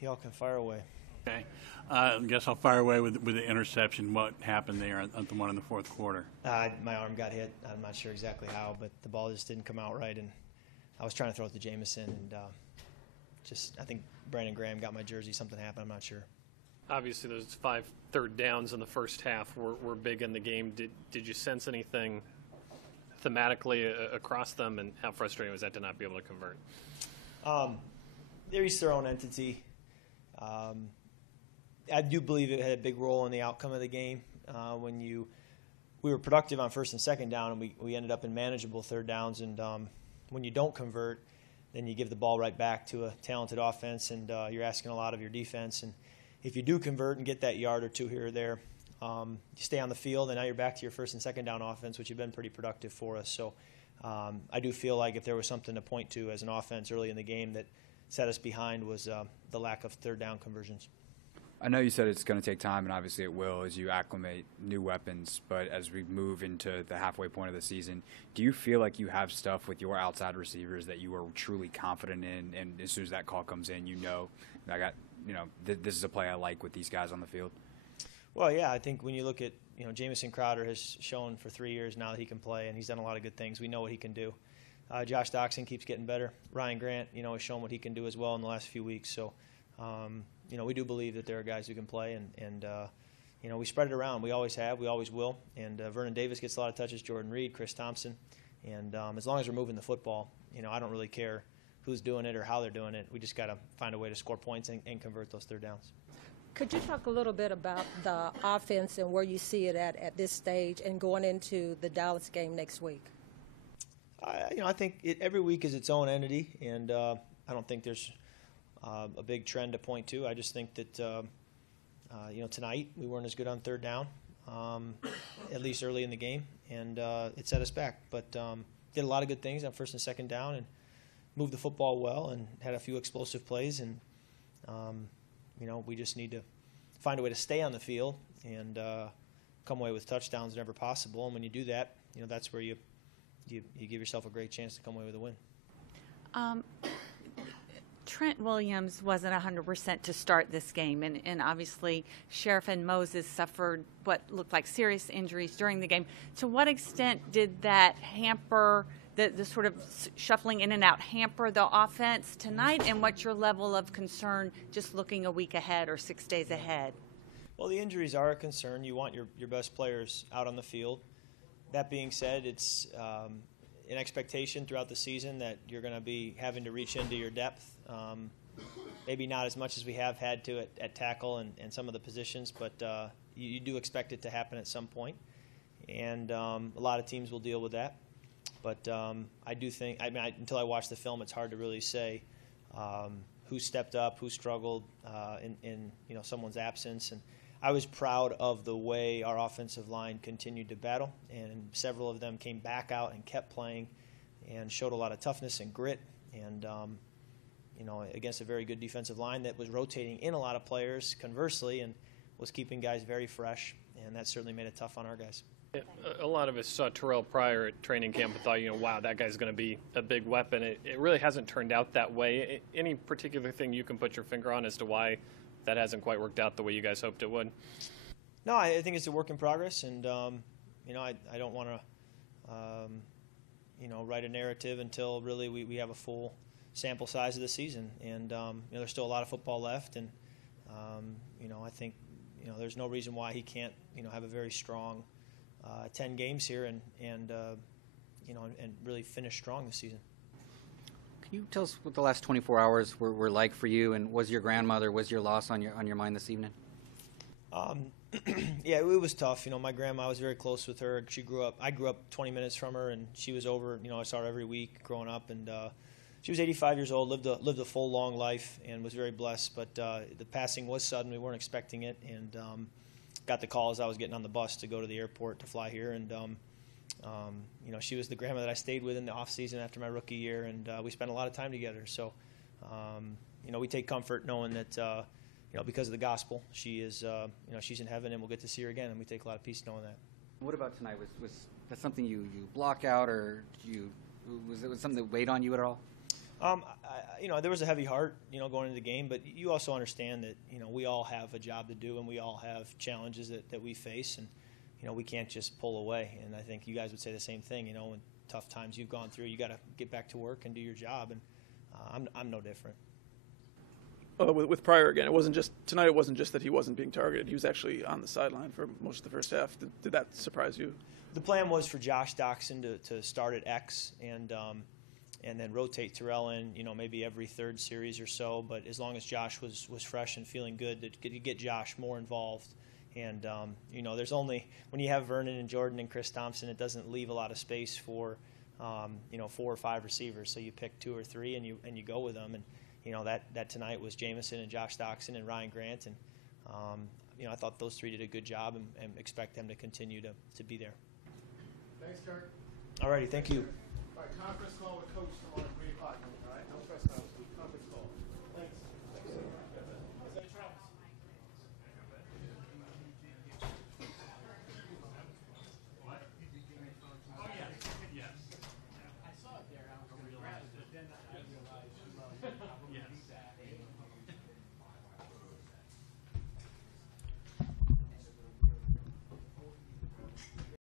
Y'all can fire away. Okay. I guess I'll fire away with the interception. What happened there at the one in the fourth quarter? My arm got hit. I'm not sure exactly how, but the ball just didn't come out right, and I was trying to throw it to Jamison, and I think Brandon Graham got my jersey. Something happened. I'm not sure. Obviously, those 5 third downs in the first half were big in the game. Did you sense anything thematically across them, and how frustrating was that to not be able to convert? They're each their own entity. I do believe it had a big role in the outcome of the game. We were productive on first and second down, and we ended up in manageable third downs. And when you don't convert, then you give the ball right back to a talented offense, and you're asking a lot of your defense. And if you do convert and get that yard or two here or there, you stay on the field, and now you're back to your first and second down offense, which have been pretty productive for us. So I do feel like if there was something to point to as an offense early in the game that set us behind was the lack of third down conversions. I know you said it's going to take time, and obviously it will as you acclimate new weapons, but as we move into the halfway point of the season, do you feel like you have stuff with your outside receivers that you are truly confident in, and as soon as that call comes in, this is a play I like with these guys on the field? Well, yeah, I think when you look at, Jamison Crowder has shown for 3 years now that he can play, and he's done a lot of good things. We know what he can do. Josh Doxson keeps getting better. Ryan Grant, has shown what he can do as well in the last few weeks. So, we do believe that there are guys who can play, and we spread it around. We always have. We always will. And Vernon Davis gets a lot of touches, Jordan Reed, Chris Thompson. And as long as we're moving the football, I don't really care who's doing it or how they're doing it. We just got to find a way to score points and convert those third downs. Could you talk a little bit about the offense and where you see it at this stage and going into the Dallas game next week? I think every week is its own entity, and I don't think there's a big trend to point to. I just think that, tonight we weren't as good on third down, at least early in the game, and it set us back. But did a lot of good things on first and second down and moved the football well and had a few explosive plays. And, we just need to find a way to stay on the field and come away with touchdowns whenever possible. And when you do that, that's where you give yourself a great chance to come away with a win. Trent Williams wasn't 100% to start this game, and obviously Sheriff and Moses suffered what looked like serious injuries during the game. To what extent did that hamper, the sort of shuffling in and out, hamper the offense tonight, and what's your level of concern just looking a week ahead or 6 days ahead? Well, the injuries are a concern. You want your best players out on the field. That being said, it's an expectation throughout the season that you're going to be having to reach into your depth. Maybe not as much as we have had to at tackle and some of the positions, but you do expect it to happen at some point. And a lot of teams will deal with that. But I do think, until I watch the film, it's hard to really say who stepped up, who struggled in someone's absence. And I was proud of the way our offensive line continued to battle, and several of them came back out and kept playing and showed a lot of toughness and grit. And against a very good defensive line that was rotating in a lot of players, conversely, and was keeping guys very fresh, and that certainly made it tough on our guys. A lot of us saw Terrelle Pryor at training camp and thought, wow, that guy's going to be a big weapon. It really hasn't turned out that way. Any particular thing you can put your finger on as to why that hasn't quite worked out the way you guys hoped it would? No, I think it's a work in progress, and I don't want to write a narrative until really we have a full sample size of the season, and there's still a lot of football left, and I think there's no reason why he can't have a very strong 10 games here and really finish strong this season. Can you tell us what the last 24 hours were like for you, and was your loss on your mind this evening? Yeah, it was tough. My grandma, I was very close with her. I grew up 20 minutes from her, and she was over. I saw her every week growing up, and she was 85 years old, lived a full, long life, and was very blessed. But the passing was sudden. We weren't expecting it, and got the call as I was getting on the bus to go to the airport to fly here. And she was the grandma that I stayed with in the off season after my rookie year, and we spent a lot of time together. So, we take comfort knowing that because of the gospel, she is she's in heaven, and we'll get to see her again, and we take a lot of peace knowing that. What about tonight? Was that something you block out, or was it something that weighed on you at all? there was a heavy heart, going into the game, but you also understand that, we all have a job to do and we all have challenges that we face, and, we can't just pull away. And I think you guys would say the same thing, when tough times you've gone through, you got to get back to work and do your job, and I'm no different. With Pryor again, it wasn't just that he wasn't being targeted. He was actually on the sideline for most of the first half. Did that surprise you? The plan was for Josh Doxson to start at X and then rotate Terrelle in, maybe every third series or so. But as long as Josh was fresh and feeling good, to get Josh more involved. And there's only, when you have Vernon and Jordan and Chris Thompson, it doesn't leave a lot of space for 4 or 5 receivers. So you pick 2 or 3 and you go with them. And that tonight was Jamison and Josh Doxson and Ryan Grant, and I thought those 3 did a good job, and expect them to continue to be there. Thanks, Kirk. All righty, thank you. All right, conference call with Coach tomorrow at 3 o'clock.